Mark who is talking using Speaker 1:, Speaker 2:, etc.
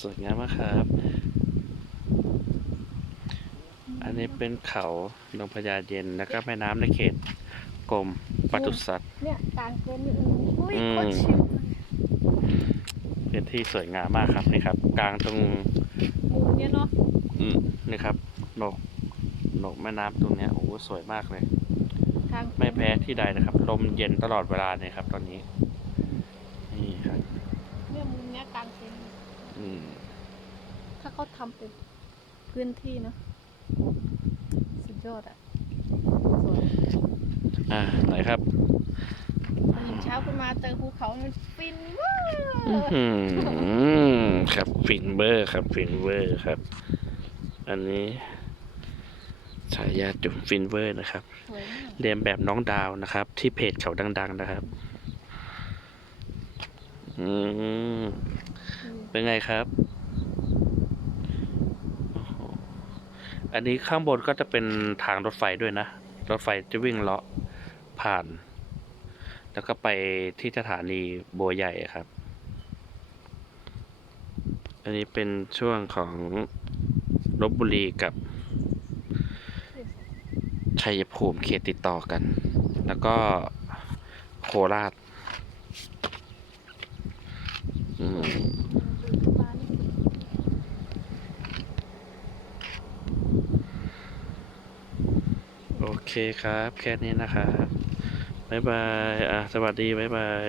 Speaker 1: สวยงามมากครับ อันนี้เป็นเขาลงพญาเย็นแล้วก็แม่น้ำในเขตกรมปศุสัตว์
Speaker 2: เนี่ยกลางเต็นท์นี่อุ้ย
Speaker 1: อืม
Speaker 2: โคตรชิล
Speaker 1: เป็นที่สวยงามมากครับนี่ครับ กลางตรง
Speaker 2: มุมเนี่ยเนาะ
Speaker 1: อืมนี่ครับนกนกแม่น้ำตรงเนี้ยโอ้โหสวยมากเลย
Speaker 2: ทาง
Speaker 1: ไม่แพ้ที่ใดนะครับ ลมเย็นตลอดเวลาเนี่ยครับ ตอนนี้นี่ครับ
Speaker 2: เนี่ยมุมเนี้ยกลางเต็นท์
Speaker 1: อืม
Speaker 2: ถ้าเขาทำเป็นพื้นที่เนาะสุดยอดอะสวย
Speaker 1: อ่าไหนครับ
Speaker 2: ตื่นเช้าขึ้นมาเจอภูเขามันฟินเว้ย
Speaker 1: อื้อหือครับฟินเบอร์ครับฟินเบอร์ครับ อันนี้ฉายาจุ่มฟินเวอร์นะครับ
Speaker 2: สวยมาก
Speaker 1: เรียนแบบน้องดาวนะครับ ที่เพจเขาดัง ๆ นะครับ อืม
Speaker 2: อืม
Speaker 1: เป็นไงครับ อันนี้ข้างบนก็จะเป็นทางรถไฟด้วยนะ รถไฟจะวิ่งเลาะผ่าน แล้วก็ไปที่สถานีบัวใหญ่ครับ อันนี้เป็นช่วงของลบบุรีกับชัยภูมิเขตติดต่อกัน แล้วก็โคราช อืม โอเคครับ แค่นี้นะครับ บ๊ายบาย อะ สวัสดี บ๊ายบาย